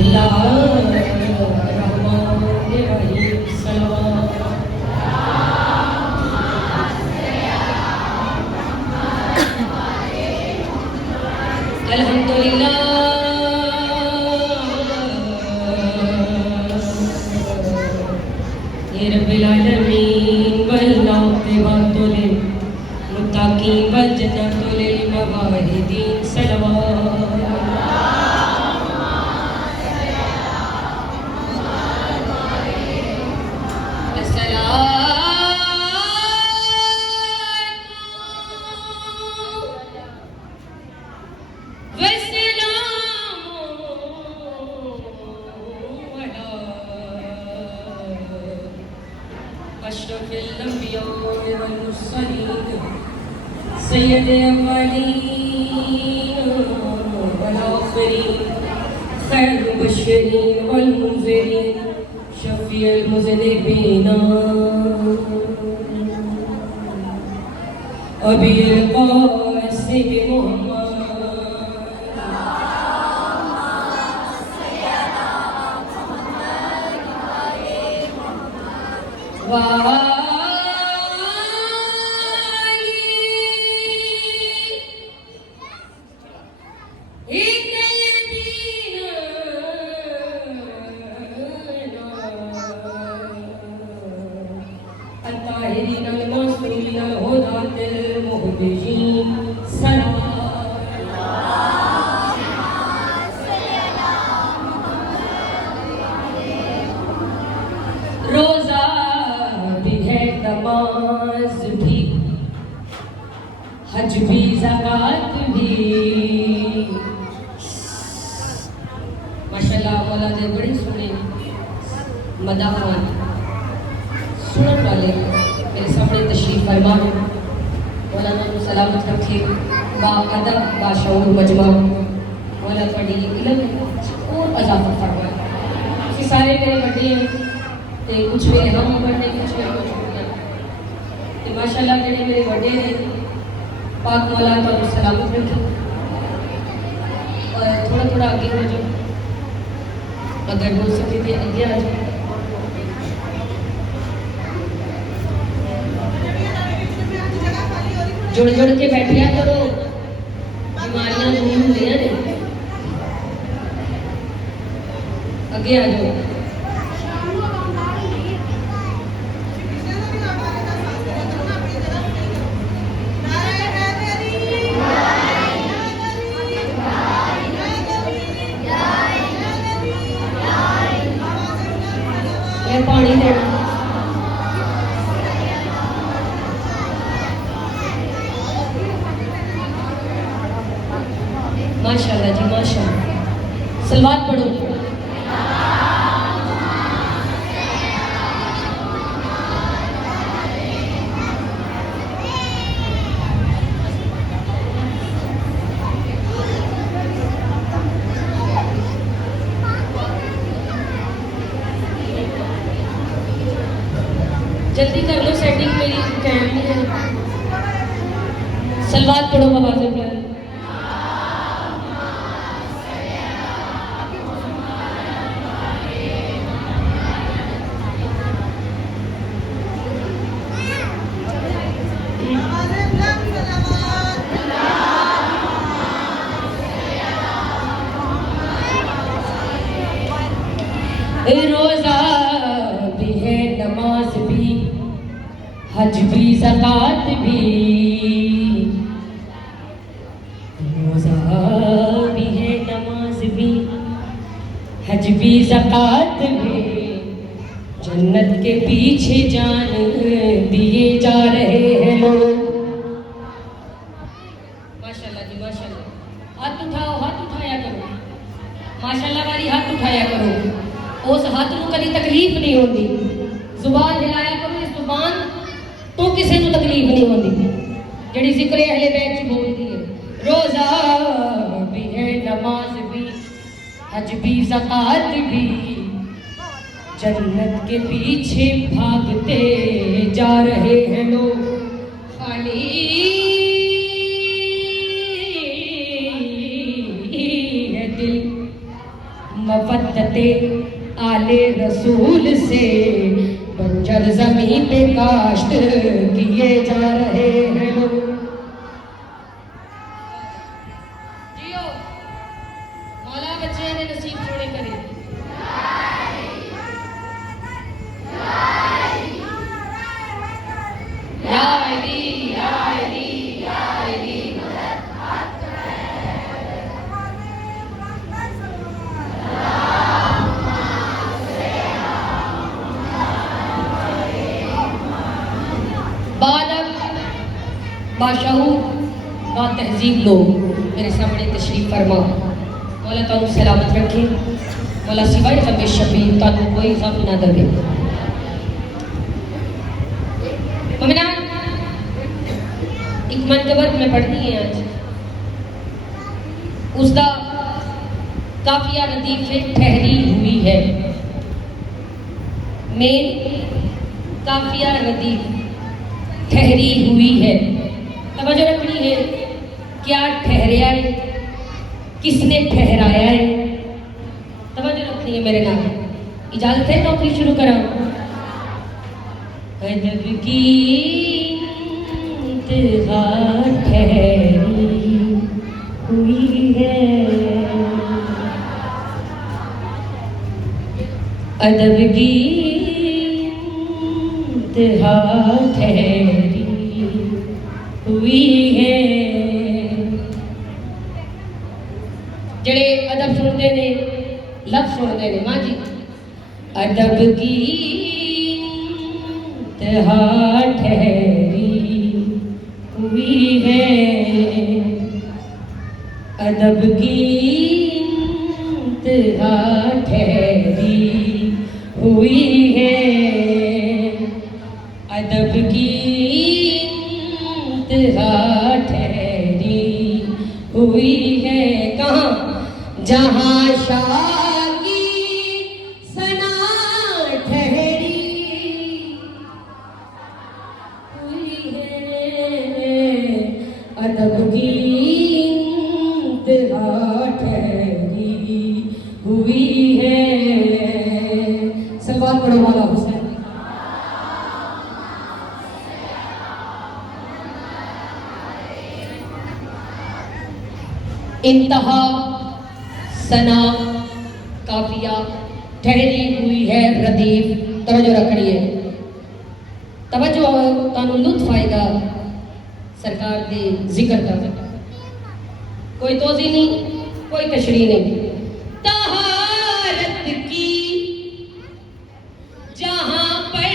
बिस्मिल्लाहिर्रहमानिर्रहीम सल्लल्लाहु अल्हम्दुलिल्लाह रब्बिल आलमीन वल आक़िबतु लिल मुत्तक़ीन वल जन्नतु लिल मुवाहिदीन सल्लल्लाहु अशरफिल अंबिया वल मुरसलीन सय्यदुल अव्वलीन वल आखिरीन खैरुल मुबश्शिरीन वल मुनज़िरीन शफ़ीउल मुज़निबीन अबील क़ासिम मुहम्मद रोजा भी है, नमाज भी, हज भी, ज़कात भी। माशाल्लाह मौला दे बड़ी सोहने मदाहान सुनने वाले मेरे सामने तशरीफ फरमा। मौलाना को सलामत रखे, बाअदब बाशऊर मजमा मौला थोड़ी इल्म और इजाफा फरमाए। सारे मेरे बड़े हैं ते कुछ मेरे हम उम्र ने, कुछ मेरे को छोटे ते माशाल्लाह जेडे मेरे बड़े ने पाक मौला तो सलामत रखे। और थोड़ा थोड़ा आगे हो जाओ, अगर हो सके तो आगे आ जाओ। जुड़ जुड़ के बैठिया करो, बीमारियां दूर होंदियां ने। आगे आ जाओ। पानी देना माशाल्लाह जी माशाल्लाह। सलवात पढ़ो। जल्दी कर लो, सेटिंग मेरी टाइम नहीं है। सलवात पढ़ो बाबा से प्यार। रोजा भी है, नमाज भी, हज भी, ज़कात भी। रोजा भी है, नमाज भी, हज भी, ज़कात भी। जन्नत के पीछे जान दिए जा रहे हैं लोग। माशाल्लाह जी माशाल्लाह। हाथ उठाओ, हाथ उठाया करो। माशाल्लाह वाली हाथ उठाया करो। उस हाथ को कभी तकलीफ नहीं होती। जुबान हिलाया करो, इस जुबान तो किसी को तकलीफ नहीं होती जड़ी जिक्र अहले बैत च बोलती है। रोजा भी है, नमाज भी, हज भी, ज़कात भी। जन्नत के पीछे भागते जा रहे हैं लोग। खाली है दिल मवद्दते आले रसूल से बंजर जमीन पे काश्त किए जा रहे हैं लोग। जियो मौला बच्चे ने नसीब सोने करे। या अली या अली या अली बादशाहू बा तहजीब लोग मेरे सामने तशरीफ फरमा। मौला तुम सलामत रखे। मौला सिवाय गमे शबीर तुम कोई गम ना दे। ममिना एक मंतबर में पढ़नी है आज उसका काफिया लतीफे ठहरी हुई है। मेन काफिया लतीफ ठहरी हुई है। तवज्जो रखनी है। क्या ठहराया है, किसने ठहराया है, तवज्जो रखनी है मेरे नाम। इजाजत है नौकरी शुरू करा। अदब की इंतहा ठहरी हुई है। अदब की इंतहा ठहरी हुई है। जड़े अदब सुनते ने लफ्ज सुनते ने मां जी। अदब की इंतहा ठहरी हुई है। अदब की इंतहा ठहरी हुई है। अदब की इंतहा ठहरी हुई है। कहाँ? जहाँ शाह की सना ठहरी हुई है। अदब की इंतहा ठहरी हुई है। सलवात पढ़ो वाला हुसैन। इंतहा सना काफिया ठहरी हुई है रदीफ। तवज्जो रखनी है। तवज्जो तानू लुत्फ आएगा सरकार दे जिक्र का। कोई तोजी नहीं, कोई तशरीह नहीं। तहारत की जहां पर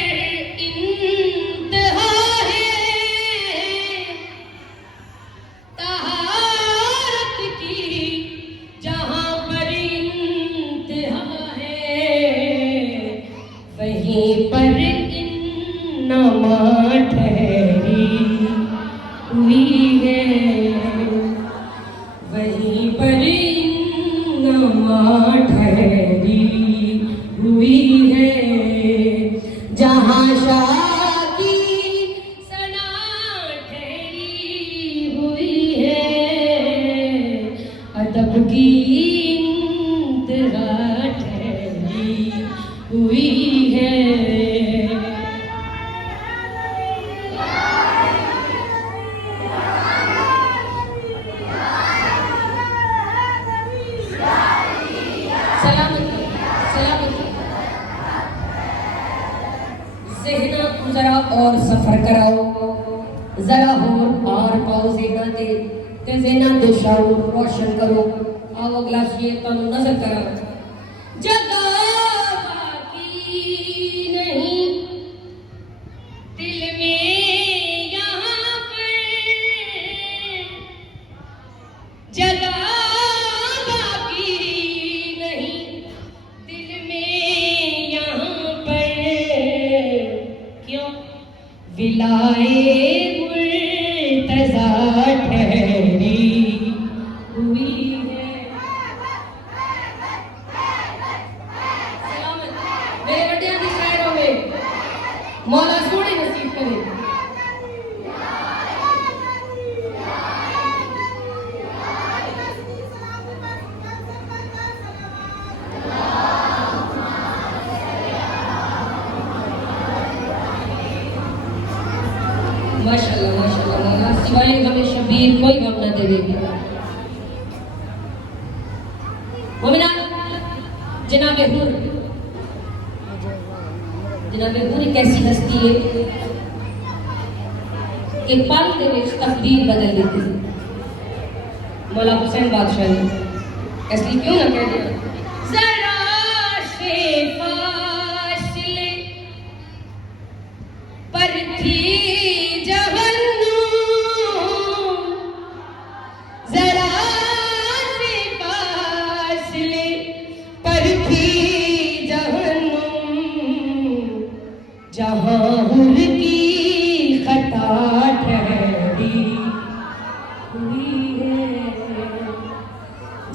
इंतहा है, तहारत की जहां पर इंतहा है, वहीं पर इन्नमा ठहरी हुई है। वहीं पर इन्नमा ठहरी हुई है। जहाँ शाह की सना ठहरी हुई है। अदब की इंतहा ठहरी हुई है। ज़हना जरा और सफर कराओ, जरा होर पार पाओ ज़हना दे ते ज़हना दे शाऊर रोशन करो। आओ अगला शेर तुम नजर करा। जगह बाकी नहीं दिल में यहाँ पर, जगह बाकी नहीं दिल में यहाँ पर। क्यों? विलाए मुर्तज़ा ठहरी हुई है। सलामत मेरे बड़ियां की शायरों में मौला सोने नसीब करे। सिवाय गम शबीर कोई गम न देवेगी। मोमिना जनाबे हूर, जनाबे हूर एक ऐसी हस्ती है कि पल दे विच तकदीर बदल देती है। मौला हुसैन बादशाह ने इसलिए क्यों ना कह दिया जरा से फासले पर थी जहन्नुम, जरा से फासले पर थी जहन्नुम, जहां हुर की खता ठहरी हुई है,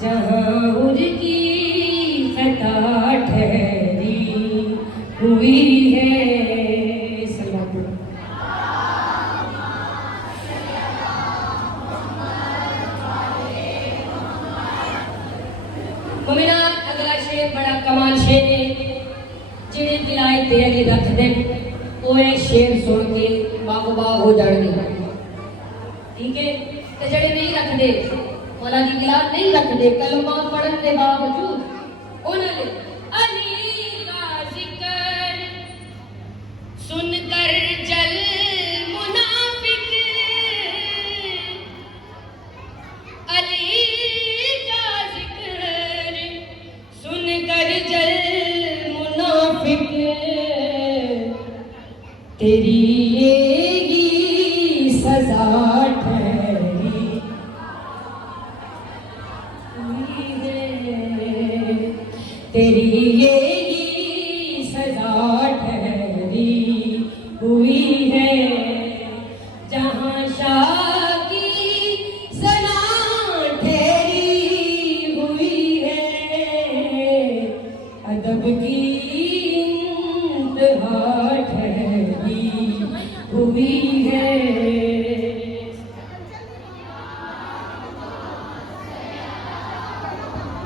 जहां हुर की खता ठहरी हुई है। मोमिना अगला शेर बड़ा कमाल शेर है, जेड़े विलायत अली रख दे वो ये शेर सुन के बागो-बाग हो जाएंगे, ठीक है। ते जेड़े नहीं रख दे मौला की विलायत नहीं रख दे कलमा पढ़न के बावजूद उन्होंने अली का जिक्र सुनकर जल मुनाफिक, अली का जिक्र सुनकर जल मुनाफिक, तेरी येगी सजा ठहरी हुई है, तेरी येगी सजा ठहरी हुई है। जहां शाह की सना ठहरी हुई है, अदब की इंतहा ठहरी हुई